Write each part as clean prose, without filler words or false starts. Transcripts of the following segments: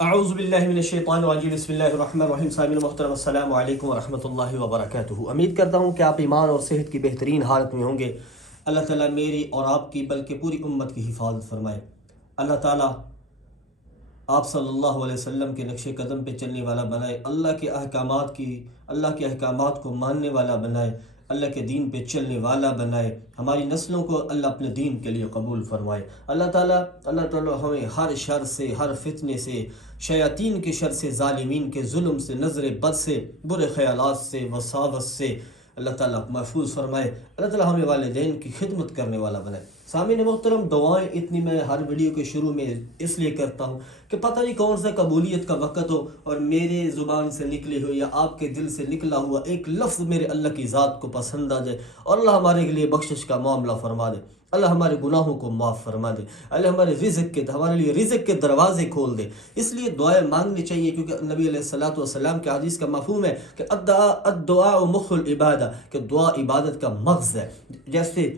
اعوذ باللہ من الشیطان الرجیم، بسم اللہ الرحمن الرحیم۔ سامعین محترم، السلام علیکم ورحمۃ اللہ وبرکاتہ۔ امید کرتا ہوں کہ آپ ایمان اور صحت کی بہترین حالت میں ہوں گے۔ اللہ تعالیٰ میری اور آپ کی بلکہ پوری امت کی حفاظت فرمائے۔ اللہ تعالیٰ آپ صلی اللہ علیہ وسلم کے نقش قدم پہ چلنے والا بنائے، اللہ کے احکامات کو ماننے والا بنائے، اللہ کے دین پہ چلنے والا بنائے، ہماری نسلوں کو اللہ اپنے دین کے لیے قبول فرمائے۔ اللہ تعالیٰ ہمیں ہر شر سے، ہر فتنے سے، شیاطین کے شر سے، ظالمین کے ظلم سے، نظر بد سے، برے خیالات سے، وساوس سے اللہ تعالیٰ محفوظ فرمائے۔ اللہ تعالیٰ ہمیں والدین کی خدمت کرنے والا بنائے۔ سامعین محترم، دعائیں اتنی میں ہر ویڈیو کے شروع میں اس لیے کرتا ہوں کہ پتہ نہیں کون سا قبولیت کا وقت ہو اور میرے زبان سے نکلے ہوئے یا آپ کے دل سے نکلا ہوا ایک لفظ میرے اللہ کی ذات کو پسند آ جائے اور اللہ ہمارے لیے بخشش کا معاملہ فرما دے، اللہ ہمارے گناہوں کو معاف فرما دے، اللہ ہمارے ہمارے لیے رزق کے دروازے کھول دے۔ اس لیے دعائیں مانگنی چاہیے، کیونکہ نبی علیہ الصلوۃ والسلام کے حدیث کا مفہوم ہے کہ الدعاء مخ العبادہ، کہ دعا عبادت کا مغز ہے۔ جیسے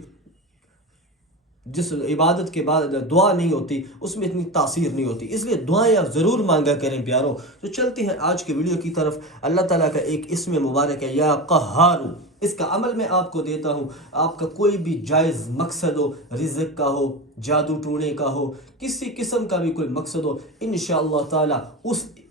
جس عبادت کے بعد دعا نہیں ہوتی اس میں اتنی تاثیر نہیں ہوتی، اس لیے دعائیں آپ ضرور مانگا کریں پیاروں۔ تو چلتے ہیں آج کے ویڈیو کی طرف۔ اللہ تعالیٰ کا ایک اسم مبارک ہے یا قہار۔ اس کا عمل میں آپ کو دیتا ہوں۔ آپ کا کوئی بھی جائز مقصد ہو، رزق کا ہو، جادو ٹونے کا ہو، کسی قسم کا بھی کوئی مقصد ہو، انشاءاللہ تعالیٰ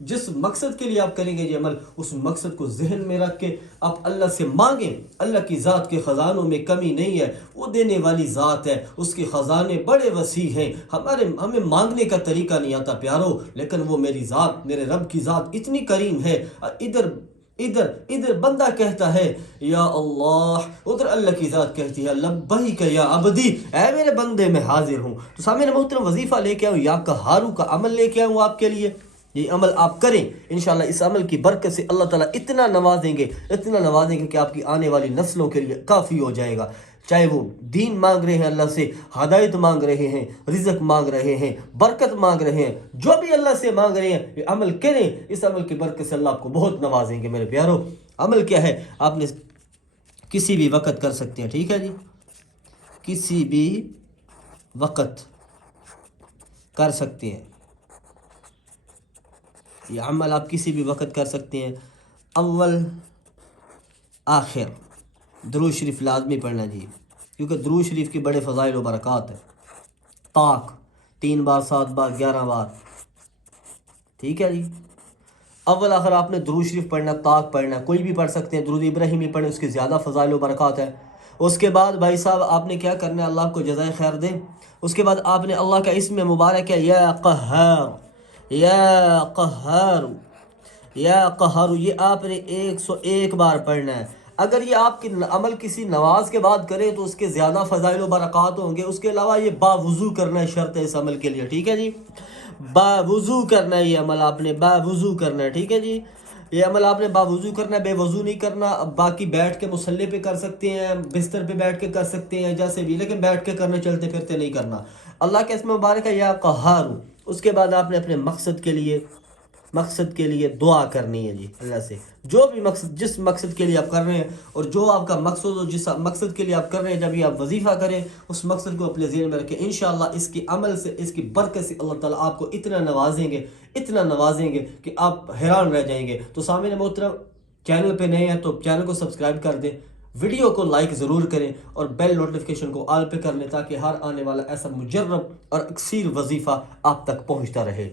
جس مقصد کے لیے آپ کریں گے یہ عمل، اس مقصد کو ذہن میں رکھ کے آپ اللہ سے مانگیں۔ اللہ کی ذات کے خزانوں میں کمی نہیں ہے، وہ دینے والی ذات ہے، اس کے خزانے بڑے وسیع ہیں۔ ہمیں مانگنے کا طریقہ نہیں آتا پیارو، لیکن وہ میری ذات، میرے رب کی ذات اتنی کریم ہے۔ ادھر بندہ کہتا ہے یا اللہ، ادھر اللہ کی ذات کہتی ہے لبیک یا عبدی، اے میرے بندے میں حاضر ہوں۔ تو سامعین محترم، وظیفہ لے کے آؤں، یا قہارو کا عمل لے کے آؤں آپ کے لیے۔ یہ عمل آپ کریں، انشاءاللہ اس عمل کی برکت سے اللہ تعالیٰ اتنا نوازیں گے کہ آپ کی آنے والی نسلوں کے لیے کافی ہو جائے گا۔ چاہے وہ دین مانگ رہے ہیں، اللہ سے ہدایت مانگ رہے ہیں، رزق مانگ رہے ہیں، برکت مانگ رہے ہیں، جو بھی اللہ سے مانگ رہے ہیں یہ عمل کریں۔ اس عمل کی برکت سے اللہ آپ کو بہت نوازیں گے میرے پیارو۔ عمل کیا ہے؟ آپ نے کسی بھی وقت کر سکتے ہیں، ٹھیک ہے جی، کسی بھی وقت کر سکتے ہیں یہ عمل، آپ کسی بھی وقت کر سکتے ہیں۔ اول آخر درود شریف لازمی پڑھنا جی، کیونکہ درود شریف کی بڑے فضائل و برکات ہیں۔ طاق 3 بار، 7 بار، 11 بار، ٹھیک ہے جی۔ اول آخر آپ نے درود شریف پڑھنا، طاق پڑھنا، کوئی بھی پڑھ سکتے ہیں، درود ابراہیمی پڑھیں، اس کی زیادہ فضائل و برکات ہے۔ اس کے بعد بھائی صاحب آپ نے کیا کرنا ہے، اللہ آپ کو جزائے خیر دے، اس کے بعد آپ نے اللہ کا اسم مبارک ہے یا قہار، یا قہار، یا قہار، یہ آپ نے 101 بار پڑھنا ہے۔ اگر یہ آپ کی عمل کسی نماز کے بعد کرے تو اس کے زیادہ فضائل و برکات ہوں گے۔ اس کے علاوہ یہ باوضو کرنا ہے، شرط ہے اس عمل کے لیے، ٹھیک ہے جی، باوضو کرنا ہے یہ عمل، آپ نے باوضو کرنا ہے، ٹھیک ہے جی۔ یہ عمل آپ نے باوضو کرنا ہے، بے وضو نہیں کرنا۔ باقی بیٹھ کے مصلی پہ کر سکتے ہیں، بستر پہ بیٹھ کے کر سکتے ہیں، جیسے بھی، لیکن بیٹھ کے کرنا، چلتے پھرتے نہیں کرنا۔ اللہ کے اسم مبارک ہے یا قہار۔ اس کے بعد آپ نے اپنے مقصد کے لیے دعا کرنی ہے جی اللہ سے، جو بھی مقصد، جس مقصد کے لیے آپ کر رہے ہیں، اور جو آپ کا مقصد ہو، جس مقصد کے لیے آپ کر رہے ہیں، جب یہ آپ وظیفہ کریں اس مقصد کو اپنے ذہن میں رکھیں۔ انشاءاللہ اس کی عمل سے، اس کی برکت سے اللہ تعالیٰ آپ کو اتنا نوازیں گے کہ آپ حیران رہ جائیں گے۔ تو سامعین محترم، چینل پہ نئے ہیں تو چینل کو سبسکرائب کر دیں، ویڈیو کو لائک ضرور کریں اور بیل نوٹیفیکیشن کو آل پہ کر لیں، تاکہ ہر آنے والا ایسا مجرب اور اکثیر وظیفہ آپ تک پہنچتا رہے۔